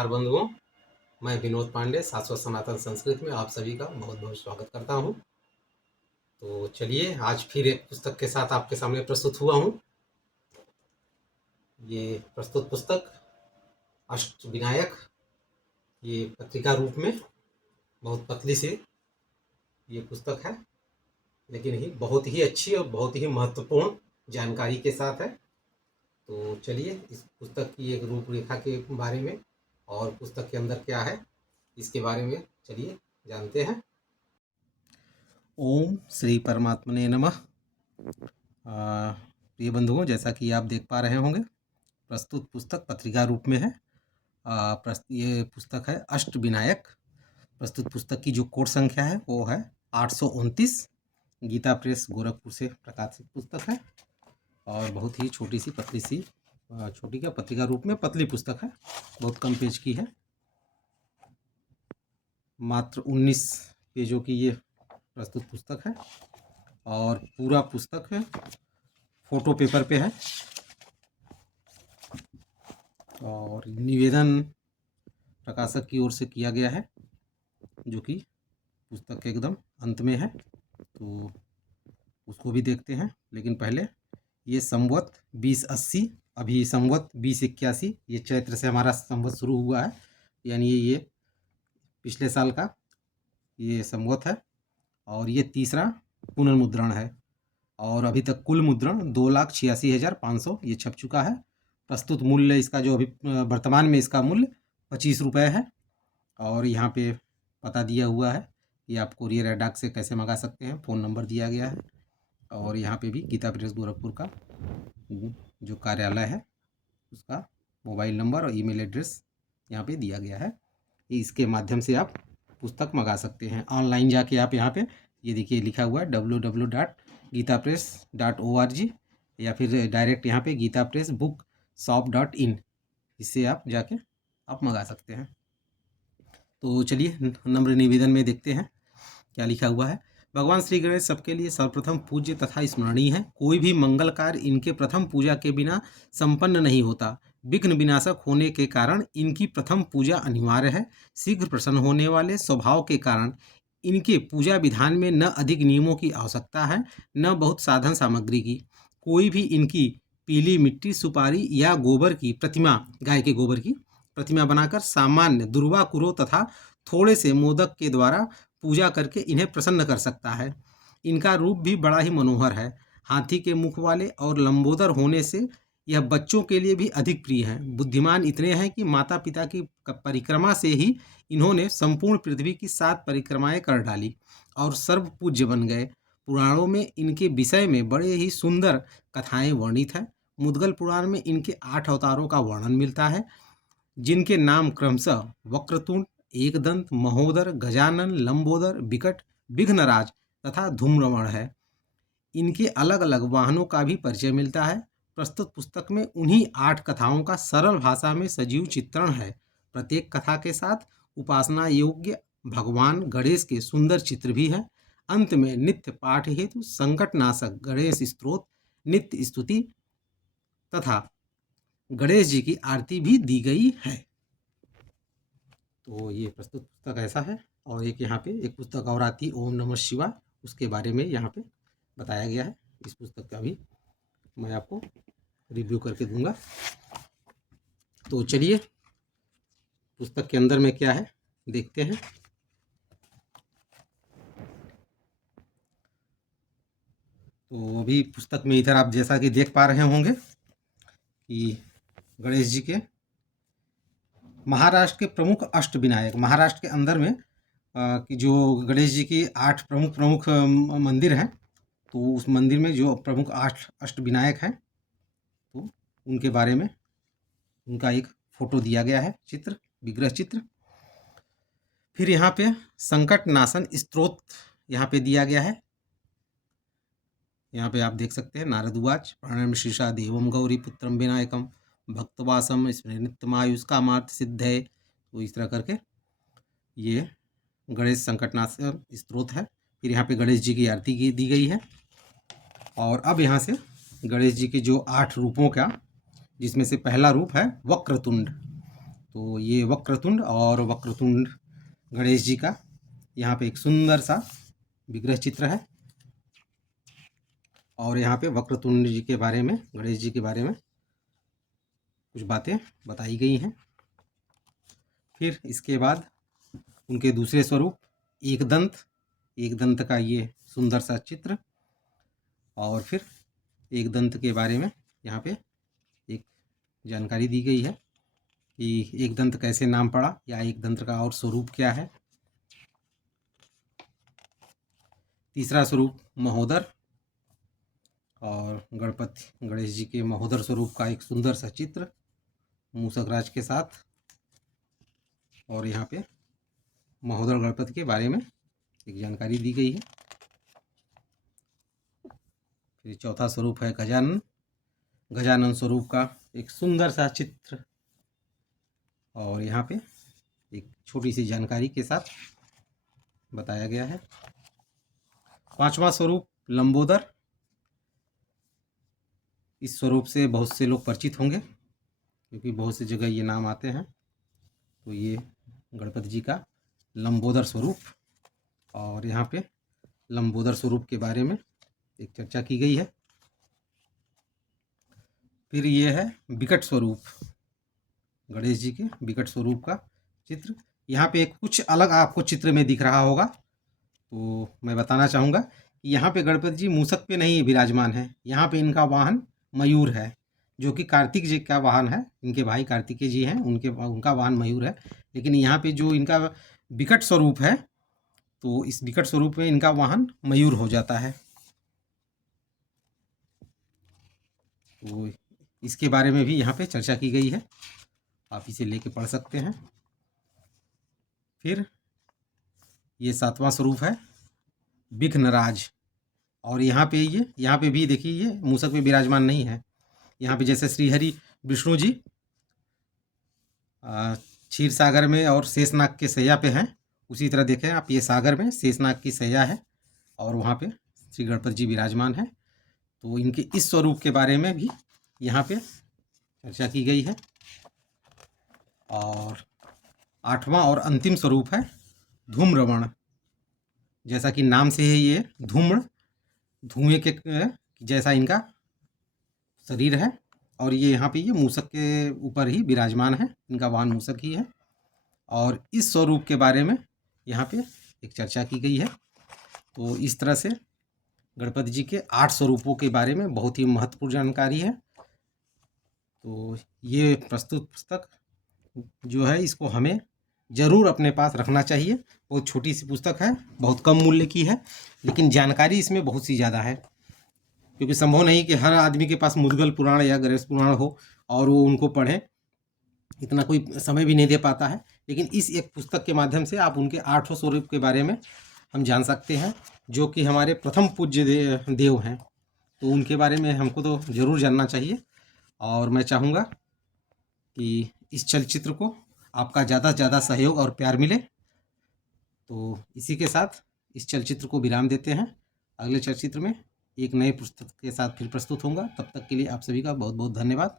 नमस्कार बंधुओं, मैं विनोद पांडे शाश्वत सनातन संस्कृत में आप सभी का बहुत बहुत स्वागत करता हूं। तो चलिए आज फिर एक पुस्तक के साथ आपके सामने प्रस्तुत हुआ हूं। ये प्रस्तुत पुस्तक अष्टविनायक, ये पत्रिका रूप में बहुत पतली सी ये पुस्तक है, लेकिन ही बहुत ही अच्छी और बहुत ही महत्वपूर्ण जानकारी के साथ है। तो चलिए इस पुस्तक की एक रूपरेखा के बारे में और पुस्तक के अंदर क्या है इसके बारे में चलिए जानते हैं। ओम श्री परमात्मने नमः। प्रिय बंधुओं, जैसा कि आप देख पा रहे होंगे प्रस्तुत पुस्तक पत्रिका रूप में है। ये पुस्तक है अष्टविनायक। प्रस्तुत पुस्तक की जो कोड संख्या है वो है 829। गीता प्रेस गोरखपुर से प्रकाशित पुस्तक है और बहुत ही छोटी सी पतली सी छोटी क्या पत्रिका रूप में पतली पुस्तक है, बहुत कम पेज की है। मात्र 19 पेजों की ये प्रस्तुत पुस्तक है और पूरा पुस्तक है फोटो पेपर पे है और निवेदन प्रकाशक की ओर से किया गया है, जो कि पुस्तक के एकदम अंत में है। तो उसको भी देखते हैं, लेकिन पहले ये संवत 2080, अभी संवत 2081, ये चैत्र से हमारा संवत शुरू हुआ है, यानी ये पिछले साल का ये संवत है और ये तीसरा पुनर्मुद्रण है और अभी तक कुल मुद्रण 2,86,500 ये छप चुका है। प्रस्तुत मूल्य इसका जो अभी वर्तमान में इसका मूल्य 25 रुपये है और यहाँ पे पता दिया हुआ है कि आप कोरियर या डाक से कैसे मंगा सकते हैं, फ़ोन नंबर दिया गया है और यहाँ पे भी गीता प्रेस गोरखपुर का जो कार्यालय है उसका मोबाइल नंबर और ईमेल एड्रेस यहाँ पे दिया गया है। इसके माध्यम से आप पुस्तक मंगा सकते हैं। ऑनलाइन जाके आप यहाँ पे ये देखिए लिखा हुआ है www.gitapress.org या फिर डायरेक्ट यहाँ पे gitapressbookshop.in, इससे आप जाके आप मंगा सकते हैं। तो चलिए नम्र निवेदन में देखते हैं क्या लिखा हुआ है। भगवान श्री गणेश सबके लिए सर्वप्रथम पूज्य तथा स्मरणीय है। कोई भी मंगल कार्य इनके प्रथम पूजा के बिना संपन्न नहीं होता। विघ्न विनाशक होने के कारण इनकी प्रथम पूजा अनिवार्य है। शीघ्र प्रसन्न होने वाले स्वभाव के कारण इनके पूजा विधान में न अधिक नियमों की आवश्यकता है, न बहुत साधन सामग्री की। कोई भी इनकी पीली मिट्टी, सुपारी या गोबर की प्रतिमा, गाय के गोबर की प्रतिमा बनाकर सामान्य दुर्वा कुरो तथा थोड़े से मोदक के द्वारा पूजा करके इन्हें प्रसन्न कर सकता है। इनका रूप भी बड़ा ही मनोहर है। हाथी के मुख वाले और लंबोदर होने से यह बच्चों के लिए भी अधिक प्रिय है। बुद्धिमान इतने हैं कि माता पिता की परिक्रमा से ही इन्होंने संपूर्ण पृथ्वी की 7 परिक्रमाएं कर डाली और सर्व पूज्य बन गए। पुराणों में इनके विषय में बड़े ही सुंदर कथाएं वर्णित है। मुद्गल पुराण में इनके 8 अवतारों का वर्णन मिलता है, जिनके नाम क्रमशः वक्रतुंड, एकदंत, महोदर, गजानन, लंबोदर, विकट, विघ्नराज तथा धूम्रवण है। इनके अलग अलग वाहनों का भी परिचय मिलता है। प्रस्तुत पुस्तक में उन्हीं 8 कथाओं का सरल भाषा में सजीव चित्रण है। प्रत्येक कथा के साथ उपासना योग्य भगवान गणेश के सुंदर चित्र भी है। अंत में नित्य पाठ हेतु संकटनाशक गणेश स्तोत्र, नित्य स्तुति तथा गणेश जी की आरती भी दी गई है। तो ये प्रस्तुत पुस्तक ऐसा है। और एक यहाँ पे एक पुस्तक और आती है ओम नमः शिवाय, उसके बारे में यहाँ पे बताया गया है। इस पुस्तक का भी मैं आपको रिव्यू करके दूंगा। तो चलिए पुस्तक के अंदर में क्या है देखते हैं। तो अभी पुस्तक में इधर आप जैसा कि देख पा रहे होंगे कि गणेश जी के महाराष्ट्र के प्रमुख अष्टविनायक, महाराष्ट्र के अंदर में कि जो गणेश जी की 8 प्रमुख मंदिर हैं, तो उस मंदिर में जो प्रमुख 8 अष्टविनायक हैं, तो उनके बारे में उनका एक फोटो दिया गया है, चित्र, विग्रह चित्र। फिर यहाँ पे संकट नाशन स्तोत्र यहाँ पे दिया गया है। यहाँ पे आप देख सकते हैं, नारद उवाच प्रणम शीर्षा देवम गौरी पुत्रम विनायकम भक्तवासम स्मृतमायुष कामार्थ सिद्ध है। तो इस तरह करके ये गणेश संकटनाशन स्तोत्र है। फिर यहाँ पे गणेश जी की आरती दी गई है। और अब यहाँ से गणेश जी के जो 8 रूपों का, जिसमें से पहला रूप है वक्रतुंड। तो ये वक्रतुंड और वक्रतुंड गणेश जी का यहाँ पे एक सुंदर सा विग्रह चित्र है और यहाँ पे वक्रतुंड जी के बारे में, गणेश जी के बारे में कुछ बातें बताई गई हैं। फिर इसके बाद उनके दूसरे स्वरूप एक दंत का ये सुंदर सा चित्र, और फिर एक दंत के बारे में यहाँ पे एक जानकारी दी गई है कि एक दंत कैसे नाम पड़ा या एक दंत का और स्वरूप क्या है। तीसरा स्वरूप महोदर, और गणपति गणेश जी के महोदर स्वरूप का एक सुंदर सा चित्र मूषक राज के साथ, और यहाँ पे महोदर गणपति के बारे में एक जानकारी दी गई है। फिर चौथा स्वरूप है गजानन, गजानन स्वरूप का एक सुंदर सा चित्र, और यहाँ पे एक छोटी सी जानकारी के साथ बताया गया है। पांचवा स्वरूप लंबोदर, इस स्वरूप से बहुत से लोग परिचित होंगे क्योंकि बहुत सी जगह ये नाम आते हैं। तो ये गणपति जी का लंबोदर स्वरूप, और यहाँ पे लंबोदर स्वरूप के बारे में एक चर्चा की गई है। फिर ये है विकट स्वरूप, गणेश जी के विकट स्वरूप का चित्र। यहाँ पे कुछ अलग आपको चित्र में दिख रहा होगा, तो मैं बताना चाहूँगा कि यहाँ पे गणपति जी मूषक पे नहीं विराजमान है, यहाँ पे इनका वाहन मयूर है, जो कि कार्तिक जी का वाहन है। इनके भाई कार्तिकेय जी हैं, उनका वाहन मयूर है। लेकिन यहाँ पे जो इनका विकट स्वरूप है, तो इस विकट स्वरूप में इनका वाहन मयूर हो जाता है। तो इसके बारे में भी यहाँ पे चर्चा की गई है, आप इसे लेके पढ़ सकते हैं। फिर ये सातवां स्वरूप है विघ्नराज, और यहाँ पे भी देखिए ये मूषक में विराजमान नहीं है। यहाँ पे जैसे श्रीहरि विष्णु जी क्षीर सागर में और शेषनाग के सैया पे हैं, उसी तरह देखें आप ये सागर में शेषनाग की सैया है और वहाँ पे श्री गणपति जी विराजमान है। तो इनके इस स्वरूप के बारे में भी यहाँ पे चर्चा की गई है। और आठवां और अंतिम स्वरूप है धूम्रवर्ण, जैसा कि नाम से है ये धूम्र, धुएं के जैसा इनका शरीर है, और ये यहाँ पे ये मूषक के ऊपर ही विराजमान है, इनका वाहन मूषक ही है। और इस स्वरूप के बारे में यहाँ पे एक चर्चा की गई है। तो इस तरह से गणपति जी के 8 स्वरूपों के बारे में बहुत ही महत्वपूर्ण जानकारी है। तो ये प्रस्तुत पुस्तक जो है, इसको हमें ज़रूर अपने पास रखना चाहिए। बहुत छोटी सी पुस्तक है, बहुत कम मूल्य की है, लेकिन जानकारी इसमें बहुत सी ज़्यादा है, क्योंकि संभव नहीं कि हर आदमी के पास मुद्गल पुराण या गणेश पुराण हो और वो उनको पढ़े, इतना कोई समय भी नहीं दे पाता है। लेकिन इस एक पुस्तक के माध्यम से आप उनके 8 स्वरूप के बारे में हम जान सकते हैं, जो कि हमारे प्रथम पूज्य देव हैं। तो उनके बारे में हमको तो ज़रूर जानना चाहिए, और मैं चाहूँगा कि इस चलचित्र को आपका ज़्यादा से ज़्यादा सहयोग और प्यार मिले। तो इसी के साथ इस चलचित्र को विराम देते हैं। अगले चलचित्र में एक नए पुस्तक के साथ फिर प्रस्तुत होऊंगा। तब तक के लिए आप सभी का बहुत बहुत धन्यवाद।